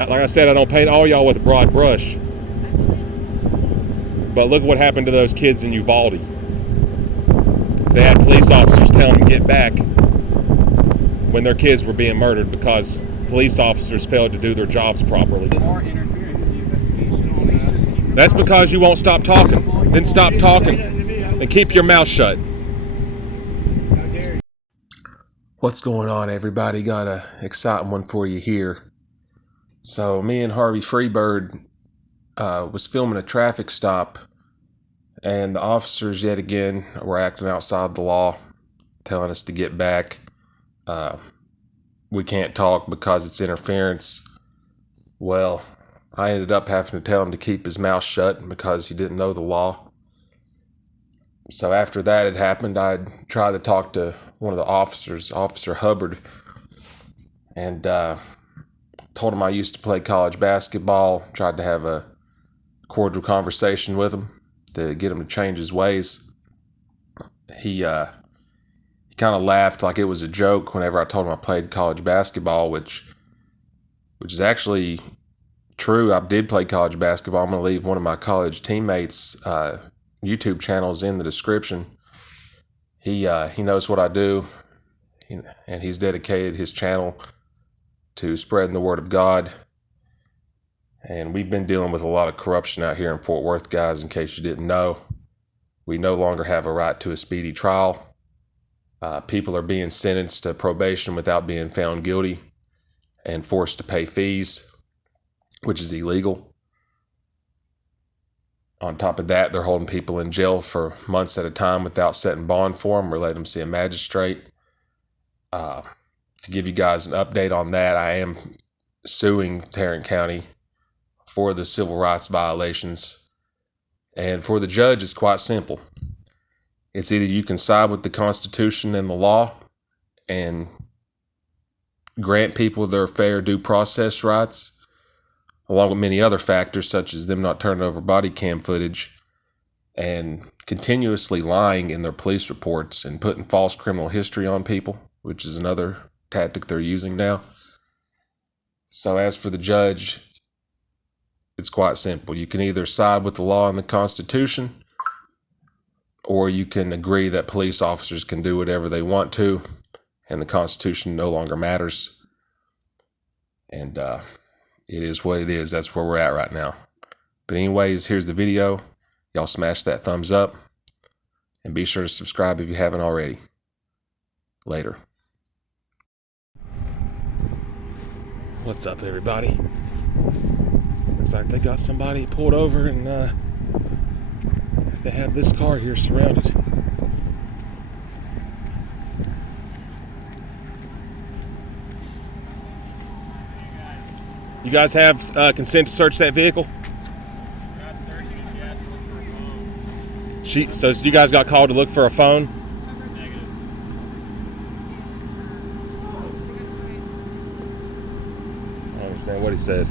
Like I said, I don't paint all y'all with a broad brush. But look what happened to those kids in Uvalde. They had police officers telling them to get back when their kids were being murdered because police officers failed to do their jobs properly. They are interfering with the investigation. That's because you won't stop talking. Then stop talking and keep your mouth shut. What's going on, everybody? Got an exciting one for you here. So me and Harvey Freebird was filming a traffic stop, and the officers yet again were acting outside the law, telling us to get back. We can't talk because it's interference. Well, I ended up having to tell him to keep his mouth shut because he didn't know the law. So after that had happened, I tried to talk to one of the officers, Officer Hubbard, and told him I used to play college basketball, tried to have a cordial conversation with him to get him to change his ways. He kind of laughed like it was a joke whenever I told him I played college basketball, which is actually true. I did play college basketball. I'm going to leave one of my college teammates' YouTube channels in the description. He knows what I do, and he's dedicated his channel to spreading the word of God. And we've been dealing with a lot of corruption out here in Fort Worth, guys, in case you didn't know. We no longer have a right to a speedy trial. People are being sentenced to probation without being found guilty and forced to pay fees, which is illegal. On top of that, they're holding people in jail for months at a time without setting bond for them or letting them see a magistrate. To give you guys an update on that, I am suing Tarrant County for the civil rights violations. And for the judge, it's quite simple. It's either you can side with the Constitution and the law and grant people their fair due process rights, along with many other factors such as them not turning over body cam footage and continuously lying in their police reports and putting false criminal history on people, which is another tactic they're using now. So as for the judge, it's quite simple. You can either side with the law and the Constitution, or you can agree that police officers can do whatever they want to and the Constitution no longer matters. And it is what it is. That's where we're at right now. But anyways, here's the video. Y'all smash that thumbs up. And be sure to subscribe if you haven't already. Later. What's up, everybody? Looks like they got somebody pulled over and they have this car here surrounded. You guys have consent to search that vehicle? Not searching it, she asked to look for a phone. So you guys got called to look for a phone? Negative. I don't understand what he said.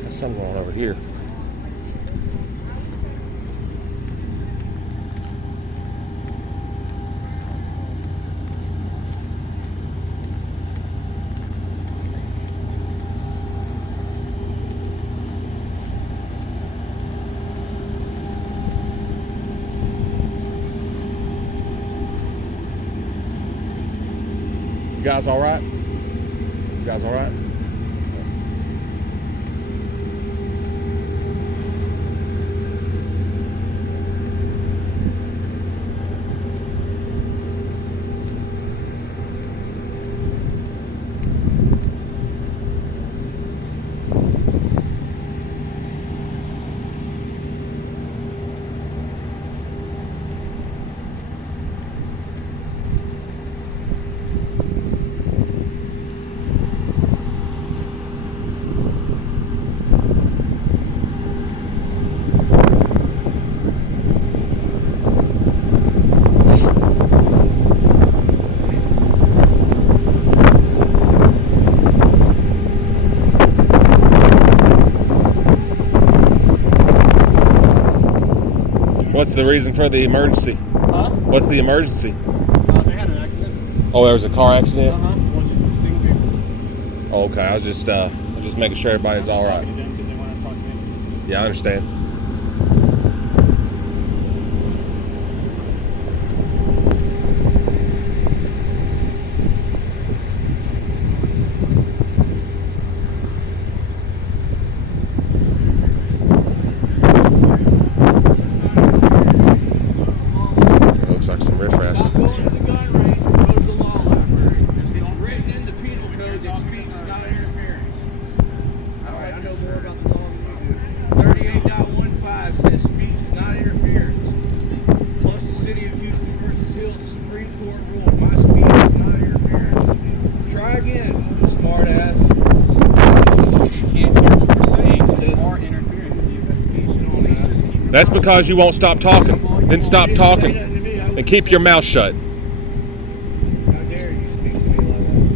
There's something going on over here. You guys all right? You guys all right? What's the reason for the emergency? Huh? What's the emergency? They had an accident. Oh, there was a car accident? Well, just a single vehicle. Oh, okay. I was just making sure everybody's all right. Talking to them because they want to talk to me. Yeah, I understand. Looks like some riffraffs. Not going to the gun range, go to the law library. It's written in the penal code that speech is not interference. Alright, I know more about the law than you do. 38.15 says speech is not interference. Plus the city of Houston versus Hill, the Supreme Court ruled my speech is not interference. Try again, smart ass. You can't hear what we're saying, so they are interfering with the investigation. All these just keep. That's because you won't stop talking. Then stop talking Say nothing to me, I and keep your mouth shut. How dare you speak to me like that?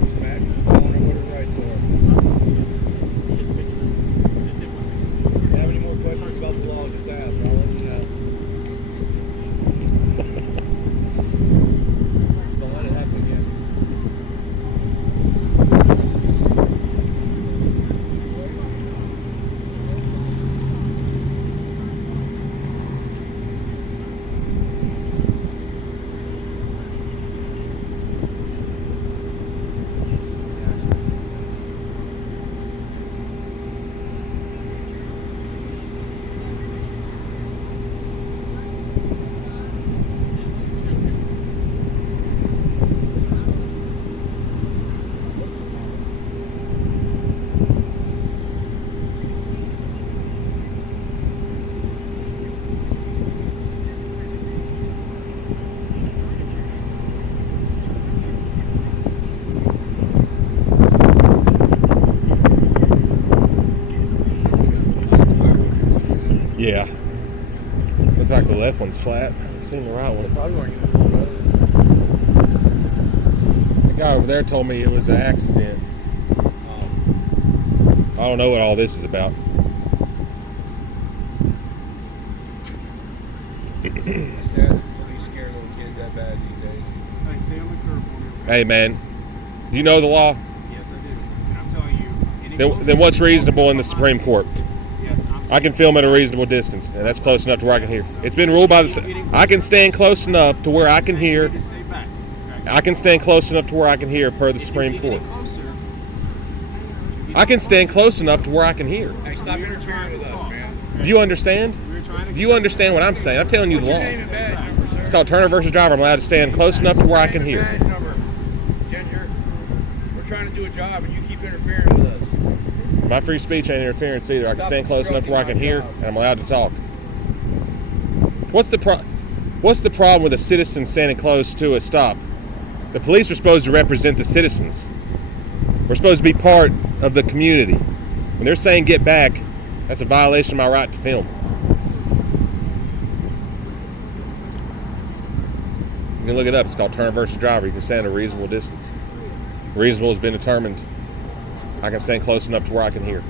Just mad 'cause I'm telling her what her rights are. If you have any more questions about the law, just ask. I'll let you know. Don't let it happen again. Yeah. Looks like the left one's flat. I haven't seen the right one. Probably weren't even pulled over. The guy over there told me it was an accident. I don't know what all this is about. It's sad that police scare little kids that bad these days. Hey, stay on the curb for me. Hey, man. Do you know the law? Yes, I do. And I'm telling you. Then what's reasonable in the Supreme Court? Yes, I'm I can film at a reasonable distance, and that's close enough to where I can hear. It's been ruled by the. I can stand close enough to where I can hear. Stay back. Okay? I can stand close enough to where I can hear per the Supreme Court. I can stand close enough to where I can hear. Hey, stop interfering with us, man. Do you understand? Do you understand what I'm saying? I'm telling you the What's law. your name and badge number, sir? It's called Turner versus Driver. I'm allowed to stand close enough to where I can Name and hear. badge number. Ginger, we're trying to do a job and you keep interfering with us. My free speech ain't interference either. I can Stop stand close enough to where I can hear, obstructing and I'm allowed to talk. What's the problem with a citizen standing close to a stop? The police are supposed to represent the citizens. We're supposed to be part of the community. When they're saying get back, that's a violation of my right to film. You can look it up. It's called Turner versus Driver. You can stand a reasonable distance. Reasonable has been determined. I can stand close enough to where I can hear.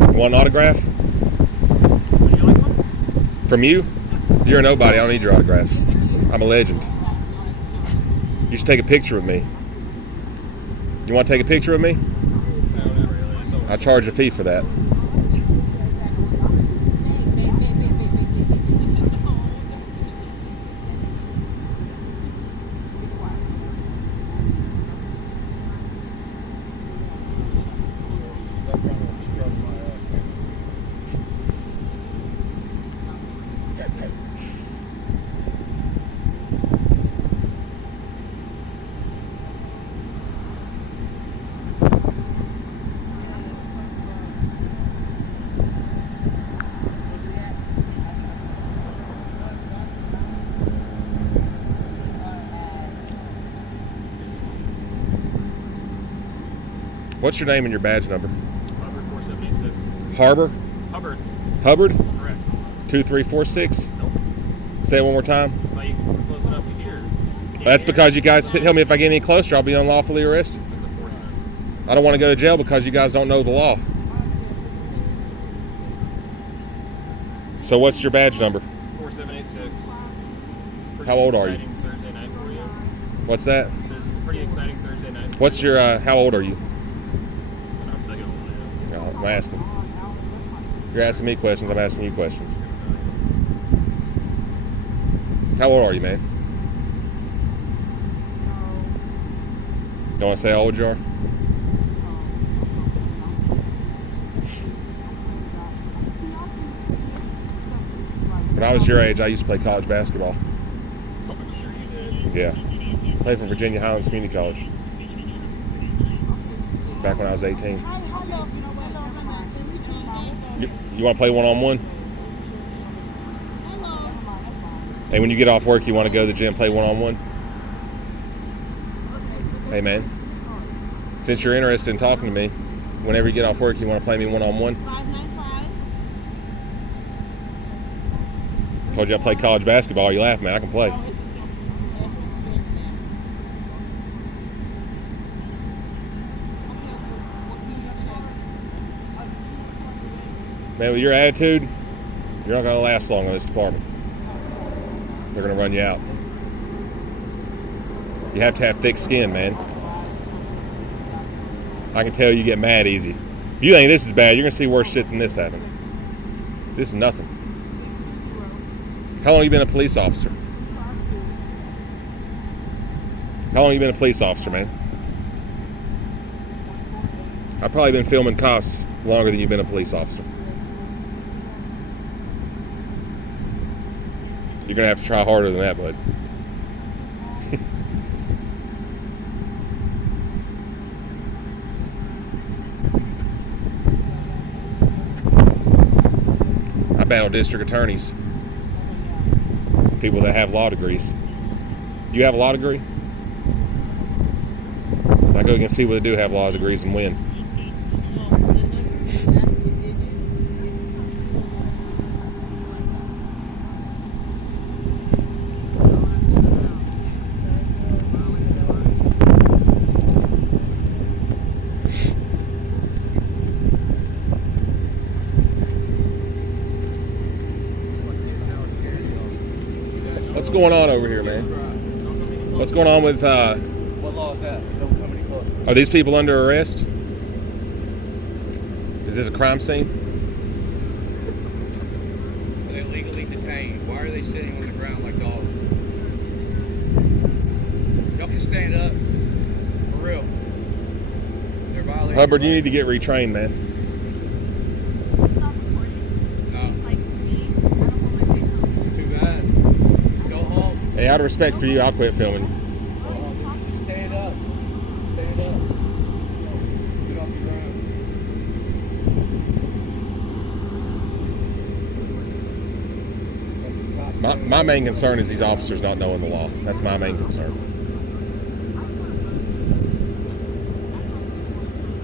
You want an autograph? Would you like one? From you? You're a nobody. I don't need your autograph. I'm a legend. You should take a picture with me. You want to take a picture with me? No, not really. I charge a fee for that. Stop trying to obstruct my What's your name and your badge number? Hubbard 4786. Harbor? Hubbard. Hubbard? Correct. 2346. Nope. Say it one more time. If I were close enough to hear. That's because you guys tell me if I get any closer, I'll be unlawfully arrested. That's unfortunate. I don't want to go to jail because you guys don't know the law. So what's your badge number? 4786. How old are you? Thursday night for you. What's that? It says it's a pretty exciting Thursday night. What's your, how old are you? I'm taking a No, I'm asking. You're asking me questions, I'm asking you questions. How old are you, man? Don't want to say how old you are? When I was your age, I used to play college basketball. I'm sure you did. Yeah. Played for Virginia Highlands Community College. Back when I was 18. You want to play one-on-one? Hey, when you get off work, you want to go to the gym, play one-on-one? Hey, man. Since you're interested in talking to me, whenever you get off work, you want to play me one-on-one? 595. Told you I play college basketball. You laugh, man. I can play. Man, with your attitude, you're not going to last long in this department. They're going to run you out. You have to have thick skin, man. I can tell you get mad easy. If you think this is bad, you're going to see worse shit than this happen. This is nothing. How long have you been a police officer? How long have you been a police officer, man? I've probably been filming cops longer than you've been a police officer. You're going to have to try harder than that, bud. I battle district attorneys. People that have law degrees. Do you have a law degree? I go against people that do have law degrees and win. What's going on over here, man? What's going on with, What law is that? Don't come any closer. are these people under arrest? Is this a crime scene? Are they legally detained? Why are they sitting on the ground like dogs? Y'all can stand up. For real. They're violating. Hubbard, you need to get retrained, man. Stop recording. No, Like me, I don't want my face on it's too bad. Go home. Hey, out of respect for you, I'll quit filming. Stand up. Stand up. Get off the ground. My main concern is these officers not knowing the law. That's my main concern.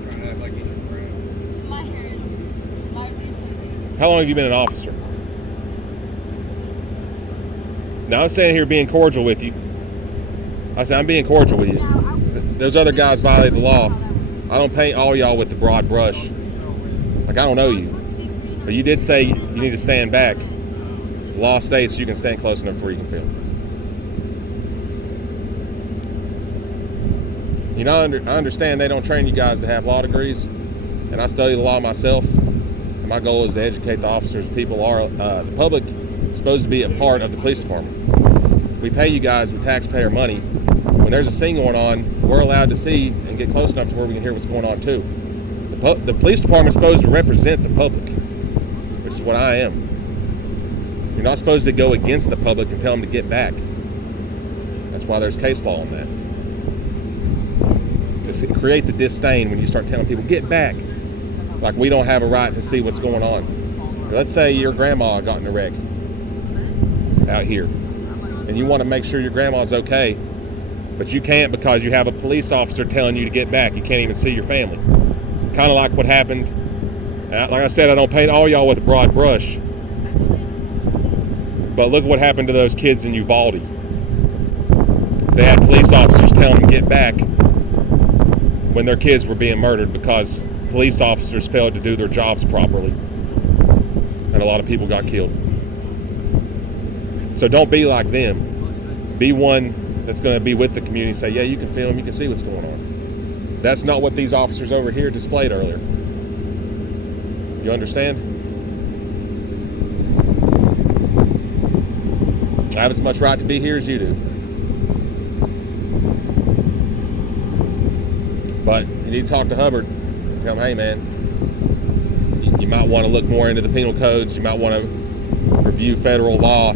Trying to act like he's your friend. My hair is my How long have you been an officer? Now I'm standing here being cordial with you. I said I'm being cordial with you. Those other guys violated the law. I don't paint all y'all with the broad brush. Like, I don't know you. But you did say you need to stand back. The law states you can stand close enough where you can film. You know, I understand they don't train you guys to have law degrees, and I study the law myself. And my goal is to educate the officers. People are the public is supposed to be a part of the police department. We pay you guys with taxpayer money. When there's a scene going on, we're allowed to see and get close enough to where we can hear what's going on too. The police department is supposed to represent the public, which is what I am. You're not supposed to go against the public and tell them to get back. That's why there's case law on that. It creates a disdain when you start telling people, get back. Like we don't have a right to see what's going on. Let's say your grandma got in a wreck out here, and you want to make sure your grandma's okay, but you can't because you have a police officer telling you to get back. You can't even see your family. Kind of like what happened. Like I said, I don't paint all y'all with a broad brush. But look what happened to those kids in Uvalde. They had police officers telling them to get back when their kids were being murdered because police officers failed to do their jobs properly. And a lot of people got killed. So don't be like them. Be one that's going to be with the community and say, yeah, you can film, you can see what's going on. That's not what these officers over here displayed earlier. You understand? I have as much right to be here as you do. But you need to talk to Hubbard. Tell him, hey man, you might want to look more into the penal codes. You might want to review federal law,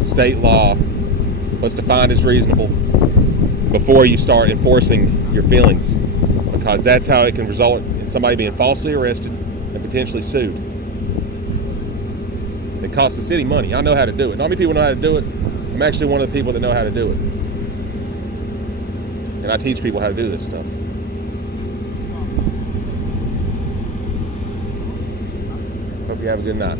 state law. What's defined as reasonable before you start enforcing your feelings, because that's how it can result in somebody being falsely arrested and potentially sued. It costs the city money. I know how to do it. Not many people know how to do it. I'm actually one of the people that know how to do it. And I teach people how to do this stuff. Hope you have a good night.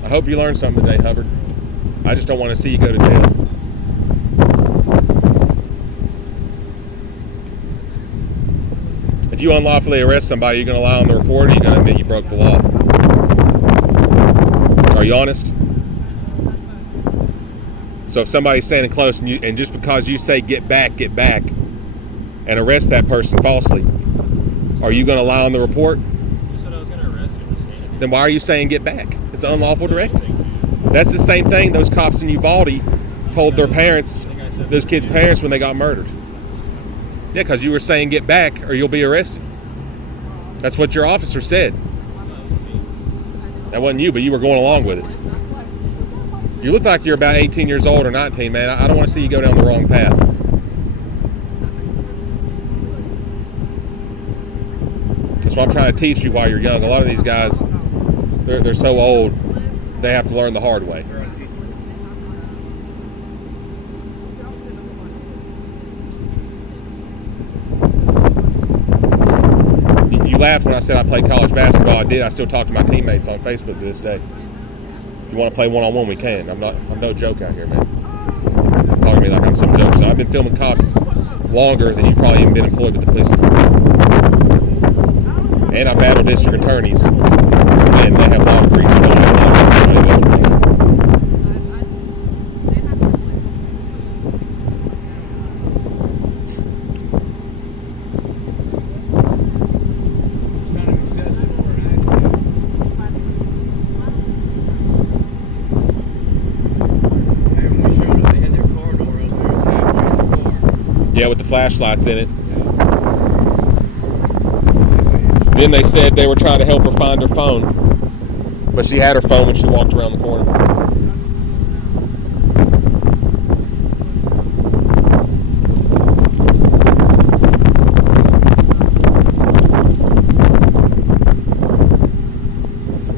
I hope you learned something today, Hubbard. I just don't want to see you go to jail. If you unlawfully arrest somebody, you're going to lie on the report, or you're going to admit you broke the law? Are you honest? So if somebody's standing close and just because you say get back, and arrest that person falsely, are you going to lie on the report? You said I was going to arrest him. Then why are you saying get back? It's an unlawful directive. That's the same thing those cops in Uvalde told their parents, those kids' parents, when they got murdered. Yeah, because you were saying get back or you'll be arrested. That's what your officer said. That wasn't you, but you were going along with it. You look like you're about 18 years old or 19, man. I don't want to see you go down the wrong path. That's what I'm trying to teach you while you're young. A lot of these guys, they're so old, they have to learn the hard way. You laughed when I said I played college basketball. I did. I still talk to my teammates on Facebook to this day. If you want to play one-on-one, we can. I'm no joke out here, man. You're talking to me like I'm some joke. So I've been filming cops longer than you've probably even been employed with the police department. And I battle district attorneys, and they have law degrees. And all that. Kind of excessive for an accident. Hey, when we showed up, they had their car door open. There was halfway in the car. Yeah, with the flashlights in it. Then they said they were trying to help her find her phone, but she had her phone when she walked around the corner. What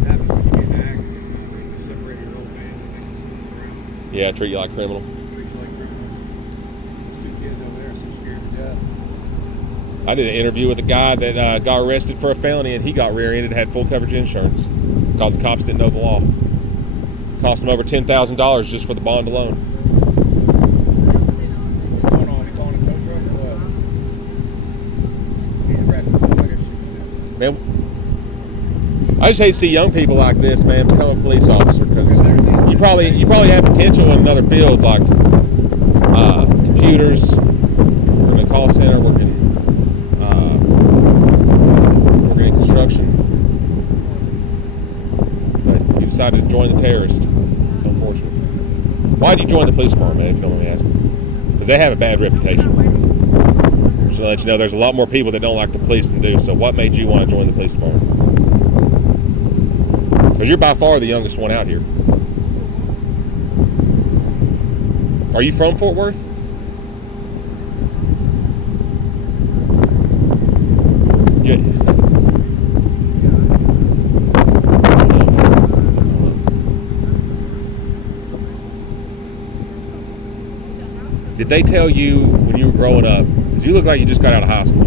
happens when you get in an accident? They just separate your whole family. They just sit around. Yeah, treat you like a criminal. Treat you like criminal. Those two kids over there are so scared to death. I did an interview with a guy that got arrested for a felony, and he got rear-ended and had full coverage insurance because the cops didn't know the law. Cost him over $10,000 just for the bond alone. What's going on? You calling a tow truck or what? You need to wrap this up. I got shit to do. Man, I just hate to see young people like this, man, become a police officer, because you probably have potential in another field like computers, working in a call center, working in construction. But you decided to join the terrorists. It's unfortunate. Why did you join the police department, man, if you don't let me ask? Because they have a bad reputation. Just to let you know, there's a lot more people that don't like the police than do. So what made you want to join the police department? Because you're by far the youngest one out here. Are you from Fort Worth? Yeah. Did they tell you when you were growing up, because you look like you just got out of high school,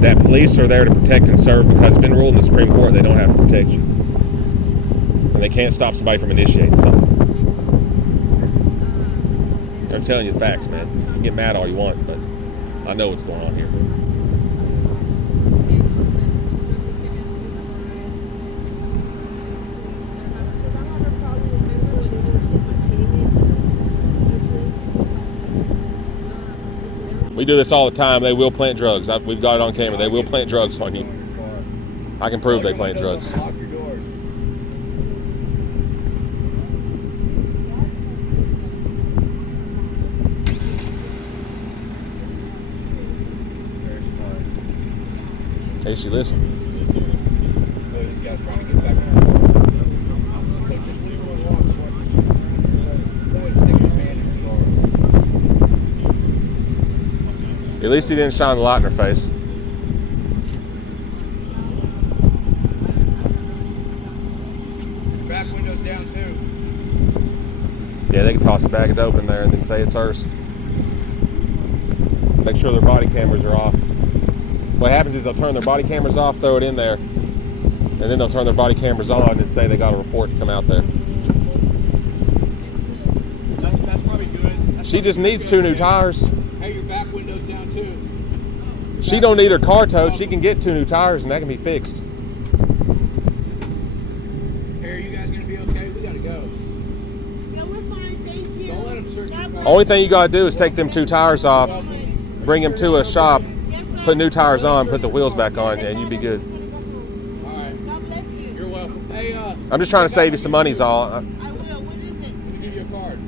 that police are there to protect and serve because it's been ruled in the Supreme Court they don't have to protect you. And they can't stop somebody from initiating something. I'm telling you the facts, man. You can get mad all you want, but I know what's going on here. We do this all the time. They will plant drugs. We've got it on camera. They will plant drugs on you. I can prove they plant drugs. Lock your doors. Very smart. Hey, she listen. Oh, this guy's trying to get back in our car. So just leave him alone. Go ahead and stick his hand in the car. At least he didn't shine the light in her face. Back window's down too. Yeah, they can toss it back open there and then say it's hers. Make sure their body cameras are off. What happens is they'll turn their body cameras off, throw it in there, and then they'll turn their body cameras on and say they got a report to come out there. That's probably good. She just needs 2 new tires. Hey, your back window's down too. She don't need her car towed. She can get 2 new tires and that can be fixed. Hey, are you guys gonna be okay? We gotta go. Yeah, we're fine, thank you. Don't let them search your car. Only thing you gotta do is take them 2 tires off, bring them to a shop, Yes, sir. put new tires on, put the wheels back on, and you'd be good. All right. God bless you. You're welcome. Hey, I'm just trying to save you some money, is all. I will. What is it? let me give you a card.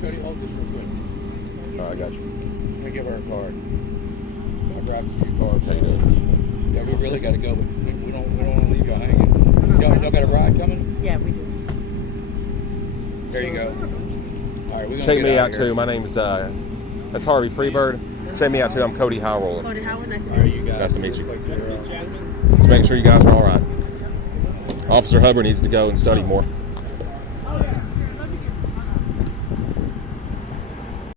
Cody, hold this real quick. All right, I got you. Let me give her a card. I grabbed a few cards. How you doing? Yeah, we really got to go, but we don't want to leave y'all hanging. Y'all got a ride coming? Yeah, we do. There you go. All right, we're gonna Check get me out out of here. too. My name's that's Harvey Freebird. Check me out too. I'm Cody Howroller. Cody Howard, nice to All meet right, you. you guys. Nice to meet you. Looks like you're, Just making sure you guys are all right. Officer Hubbard needs to go and study more.